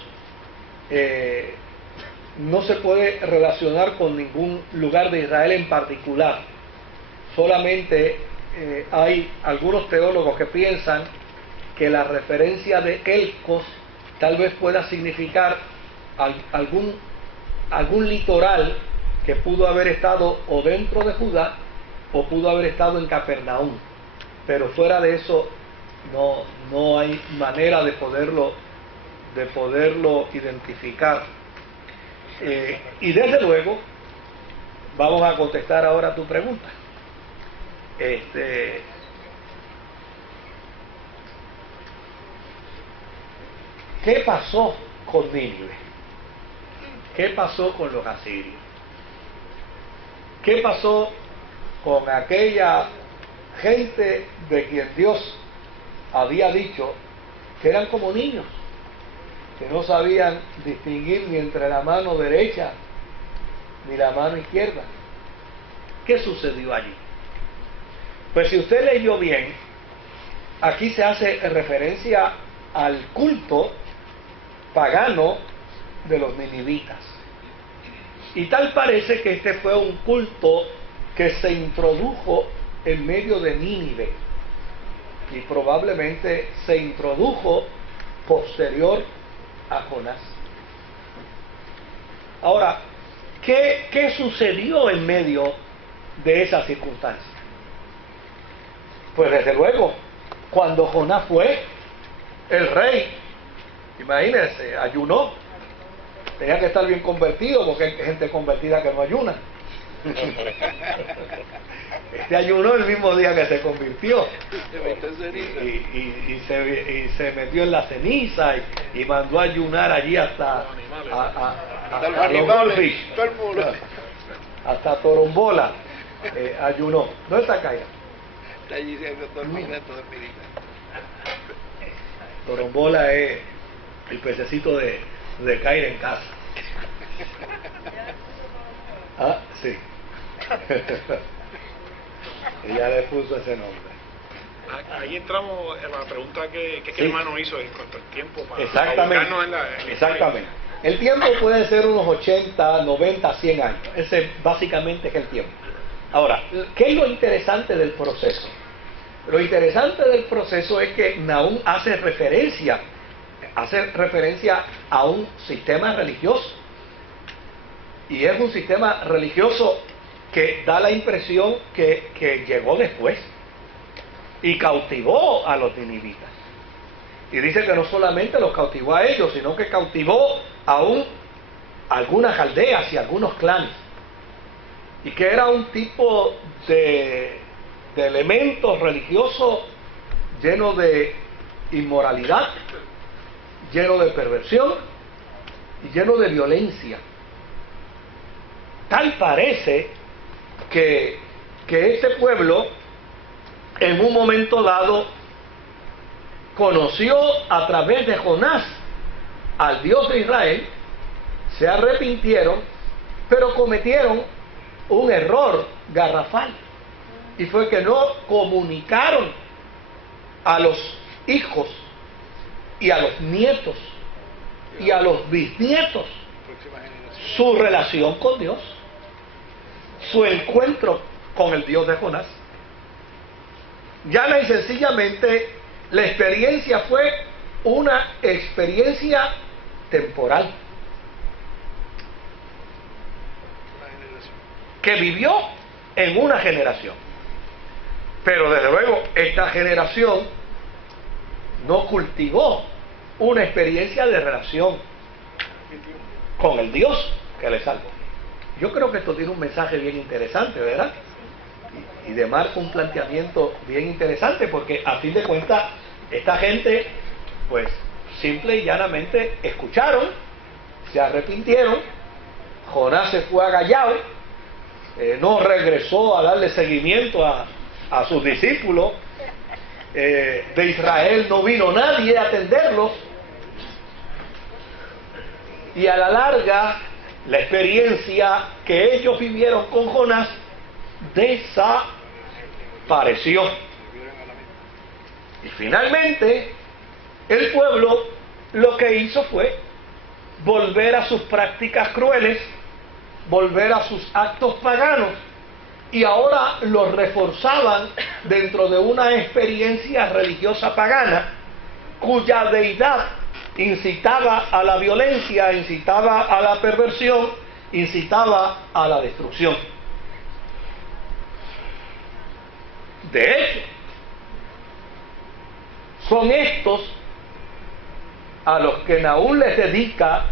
no se puede relacionar con ningún lugar de Israel en particular. Solamente hay algunos teólogos que piensan que la referencia de Elcos tal vez pueda significar algún litoral que pudo haber estado o dentro de Judá o pudo haber estado en Capernaum, pero fuera de eso no hay manera de poderlo identificar. Y desde luego vamos a contestar ahora tu pregunta. ¿Qué pasó con Nínive? ¿Qué pasó con los asirios? ¿Qué pasó con aquella gente de quien Dios había dicho que eran como niños, que no sabían distinguir ni entre la mano derecha ni la mano izquierda? ¿Qué sucedió allí? Pues si usted leyó bien, aquí se hace referencia al culto pagano de los ninivitas. Y tal parece que este fue un culto que se introdujo en medio de Nínive y probablemente se introdujo posterior a Jonás. Ahora, ¿qué sucedió en medio de esa circunstancia? Pues desde luego, cuando Jonás fue, el rey, imagínense, ayunó. Tenía que estar bien convertido, porque hay gente convertida que no ayuna. Este ayunó el mismo día que se convirtió. Y se metió en la ceniza y mandó a ayunar allí hasta hasta Torombola. Ayunó. ¿Dónde está Caira? Está allí dormida. Torombola es el pececito de Caira en casa. Ah, sí. Ella le puso ese nombre. Ahí entramos en la pregunta que Sí. el hermano hizo en cuanto al tiempo para Exactamente. ubicarnos en la Exactamente. El tiempo puede ser unos 80, 90, 100 años. Ese básicamente es el tiempo. Ahora, ¿qué es lo interesante del proceso? Lo interesante del proceso es que Nahum hace referencia a un sistema religioso. Y es un sistema religioso que da la impresión que llegó después y cautivó a los ninivitas. Y dice que no solamente los cautivó a ellos, sino que cautivó aún algunas aldeas y algunos clanes. Y que era un tipo de de elementos religiosos llenos de inmoralidad, lleno de perversión y lleno de violencia. Tal parece que este pueblo en un momento dado conoció a través de Jonás al Dios de Israel, se arrepintieron, pero cometieron un error garrafal, y fue que no comunicaron a los hijos y a los nietos y a los bisnietos su relación con Dios, su encuentro con el Dios de Jonás. Llana y sencillamente la experiencia fue una experiencia temporal que vivió en una generación, pero desde luego esta generación no cultivó una experiencia de relación con el Dios que le salvó. Yo creo que esto tiene un mensaje bien interesante, ¿verdad? Y demarca un planteamiento bien interesante, porque a fin de cuentas esta gente pues simple y llanamente escucharon, se arrepintieron. Jonás se fue agallado, no regresó a darle seguimiento a sus discípulos. De Israel no vino nadie a atenderlos, y a la larga la experiencia que ellos vivieron con Jonás desapareció. Y finalmente el pueblo lo que hizo fue volver a sus prácticas crueles, volver a sus actos paganos, y ahora los reforzaban dentro de una experiencia religiosa pagana cuya deidad incitaba a la violencia, incitaba a la perversión, incitaba a la destrucción. De hecho, son estos a los que Nahum les dedica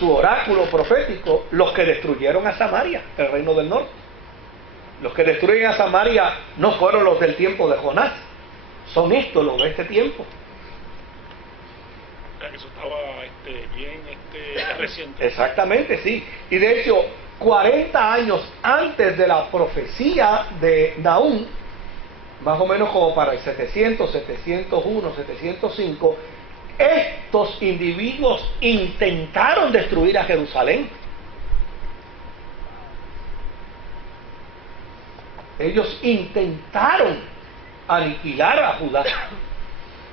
su oráculo profético los que destruyeron a Samaria, el reino del norte. Los que destruyen a Samaria no fueron los del tiempo de Jonás, son estos los de este tiempo. Eso estaba bien reciente. Exactamente, sí. Y de hecho, 40 años antes de la profecía de Nahum, más o menos como para el 700, 701, 705, estos individuos intentaron destruir a Jerusalén. Ellos intentaron aniquilar a Judá.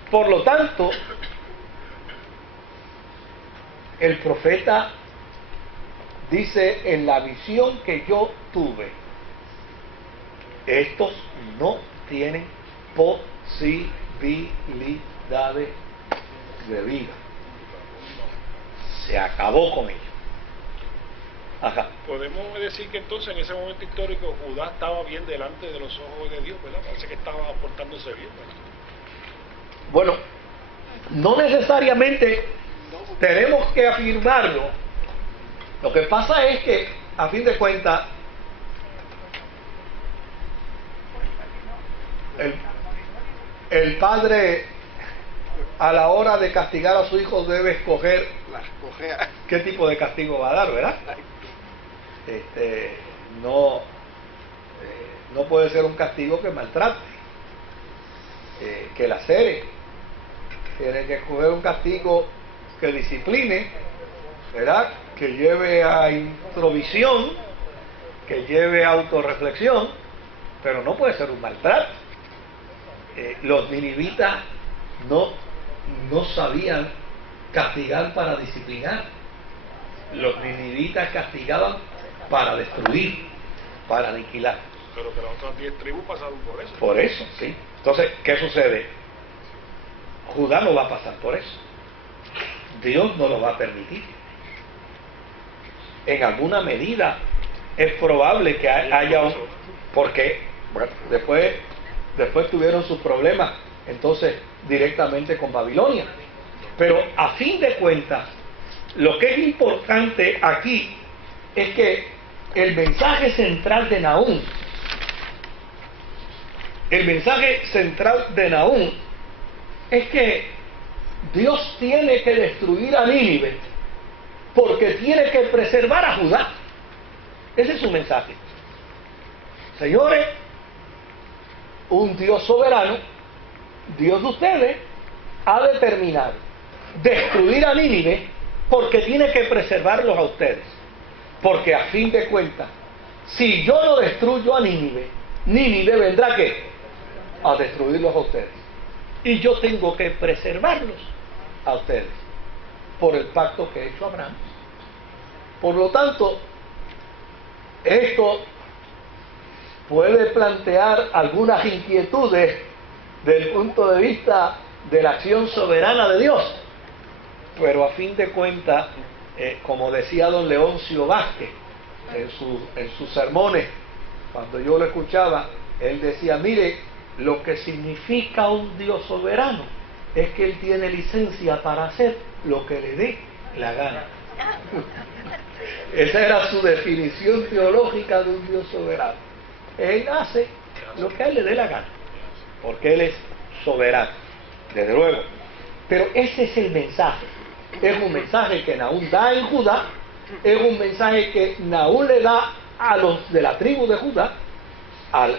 Por lo tanto, el profeta dice: en la visión que yo tuve, estos no tienen posibilidades de vida. Se acabó con ellos. Ajá. Podemos decir que entonces en ese momento histórico Judá estaba bien delante de los ojos de Dios, ¿verdad? Parece que estaba portándose bien, ¿verdad? Bueno, no necesariamente tenemos que afirmarlo. Lo que pasa es que, a fin de cuentas, el padre, a la hora de castigar a su hijo, debe escoger qué tipo de castigo va a dar, ¿verdad? No puede ser un castigo que maltrate, que lacere. Tiene que escoger un castigo que discipline, ¿verdad? Que lleve a introvisión, que lleve a autorreflexión, pero no puede ser un maltrato. Los ninivitas no sabían castigar para disciplinar. Los ninivitas castigaban para destruir, para aniquilar. Pero que las otras 10 tribus pasaron por eso. Por eso, sí. Entonces, ¿qué sucede? Judá no va a pasar por eso. Dios no lo va a permitir. En alguna medida es probable que haya un... Porque bueno, después tuvieron sus problemas, entonces, directamente con Babilonia. Pero a fin de cuentas, lo que es importante aquí es que el mensaje central de Nahum el mensaje central de Nahum es que Dios tiene que destruir a Nínive porque tiene que preservar a Judá. Ese es su mensaje. Señores, un Dios soberano, Dios de ustedes, ha determinado destruir a Nínive porque tiene que preservarlos a ustedes. Porque a fin de cuentas, si yo no destruyo a Nínive, Nínive vendrá ¿qué? A destruirlos a ustedes. Y yo tengo que preservarlos a ustedes por el pacto que he hecho Abraham. Por lo tanto, esto puede plantear algunas inquietudes desde el punto de vista de la acción soberana de Dios, pero a fin de cuentas, como decía don Leoncio Vázquez en sus sermones, cuando yo lo escuchaba, él decía, mire, lo que significa un Dios soberano es que él tiene licencia para hacer lo que le dé la gana. Esa era su definición teológica de un Dios soberano. Él hace lo que a él le dé la gana, porque él es soberano, desde luego. Pero ese es el mensaje. Es un mensaje que Nahum da en Judá, es un mensaje que Nahum le da a los de la tribu de Judá, al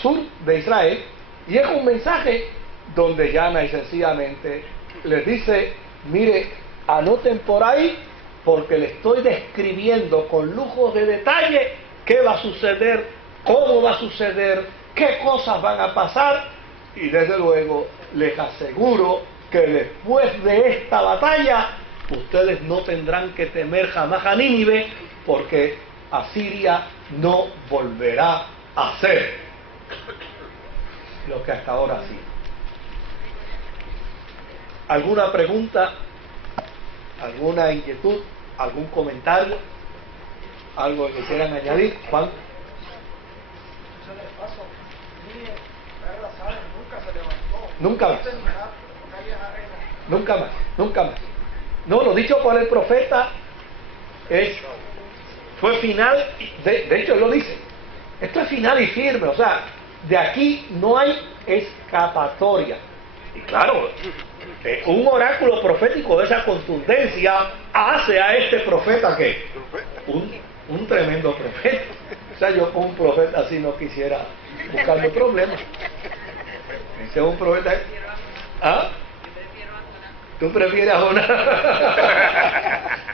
sur de Israel, y es un mensaje donde llana y sencillamente les dice, mire, anoten por ahí, porque le estoy describiendo con lujos de detalle qué va a suceder, cómo va a suceder, qué cosas van a pasar, y desde luego les aseguro que después de esta batalla ustedes no tendrán que temer jamás a Nínive, porque Asiria no volverá a hacer lo que hasta ahora ha sido. ¿Alguna pregunta? ¿Alguna inquietud? ¿Algún comentario? ¿Algo que quieran añadir? Juan. Nunca más. Nunca más, nunca más. No, lo dicho por el profeta fue final, de hecho él lo dice, esto es final y firme, o sea, de aquí no hay escapatoria. Y claro, un oráculo profético de esa contundencia hace a este profeta que un tremendo profeta. O sea, yo con un profeta así no quisiera buscarme problemas. Ese es un profeta. ¿Ah? ¿Tú prefieres a Jonás?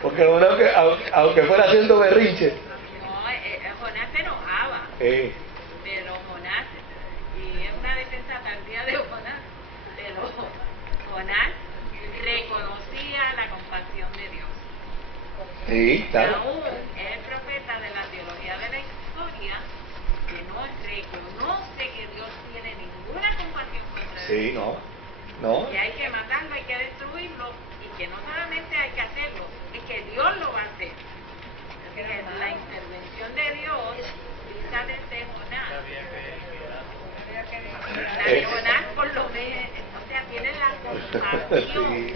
Porque Jonás, aunque fuera haciendo berrinche. No, Jonás se enojaba. Pero Jonás, y es una defensa tardía de Jonás, pero Jonás reconocía la compasión de Dios. Sí, claro. Aún es el profeta de la teología de la historia que no reconoce que Dios tiene ninguna compasión contra él. Sí, no. Que hay que matarlo, hay que destruirlo, y que no solamente hay que hacerlo, es que Dios lo va a hacer. Que la intervención de Dios quizá desde Jonás. La de Jonás por lo menos, o sea, tiene la compasión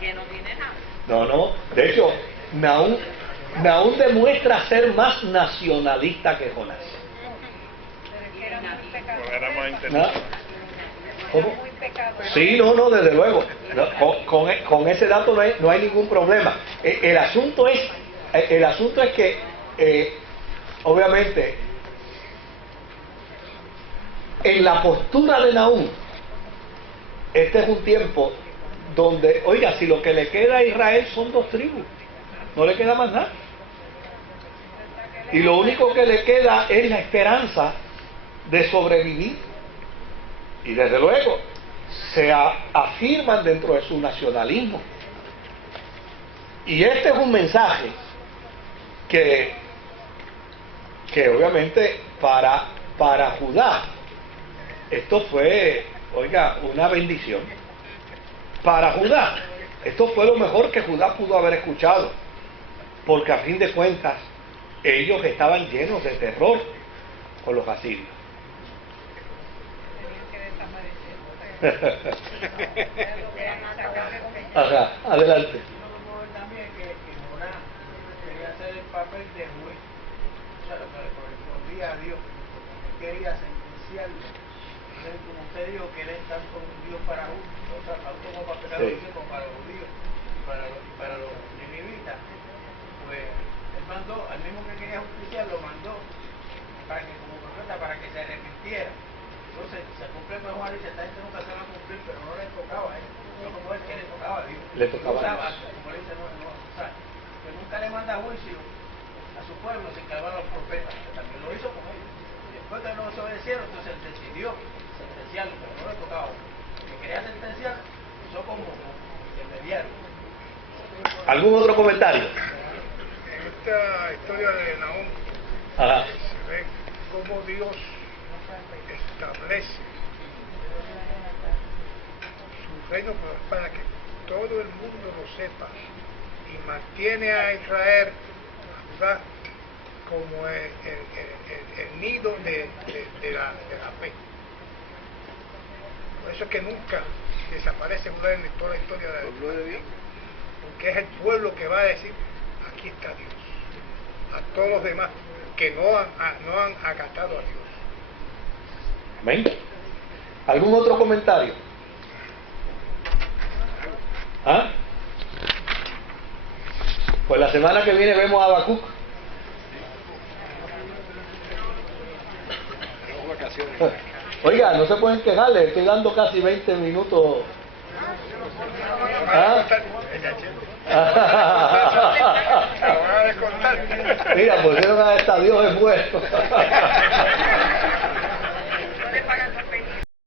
que no tiene nada. No, de hecho, Nahum demuestra ser más nacionalista que Jonás. ¿No? ¿Cómo? Sí, no, desde luego. No, con ese dato no hay ningún problema. El asunto es que, obviamente, en la postura de Nahum, este es un tiempo donde, oiga, si lo que le queda a Israel son 2 tribus, no le queda más nada. Y lo único que le queda es la esperanza de sobrevivir. Y desde luego, se afirman dentro de su nacionalismo. Y este es un mensaje que obviamente para Judá, esto fue, oiga, una bendición. Para Judá, esto fue lo mejor que Judá pudo haber escuchado, porque a fin de cuentas, ellos estaban llenos de terror con los asirios. Ajá, adelante. También que Jonás quería hacer el papel de juez, o sea, lo que le correspondía a Dios. quería sentenciarlo. Entonces, como usted dijo que él es tanto un Dios para tanto como para pecar a los judíos como para los judíos y para los ninivitas, pues él mandó, al mismo que quería justiciar, lo mandó para que como profeta, para que se arrepintiera. Entonces se cumple con Juan y dice, esta gente nunca se va a cumplir, pero no le tocaba a él, no como él que le tocaba a Dios. Le tocaba a Dios. Como él dice, o sea, que nunca le manda juicio a su pueblo sin que hagan los profetas, que también lo hizo con ellos. Y después que no se obedecieron, entonces él decidió sentenciarlo, pero no le tocaba. El que quería sentenciar, usó como intermediario. ¿Algún otro comentario? En esta historia de Nahum Ajá. se ve cómo Dios establece su reino para que todo el mundo lo sepa y mantiene a Israel, a Judá, como el nido de la fe. Por eso es que nunca desaparece Judá en toda la historia de Dios, porque es el pueblo que va a decir, aquí está Dios, a todos los demás que no han acatado a Dios. Amén. ¿Algún otro comentario? ¿Ah? Pues la semana que viene vemos a Habacuc. Oiga, no se pueden quejar, le estoy dando casi 20 minutos. ¿Ah? Mira, pusieron a esta Dios es bueno.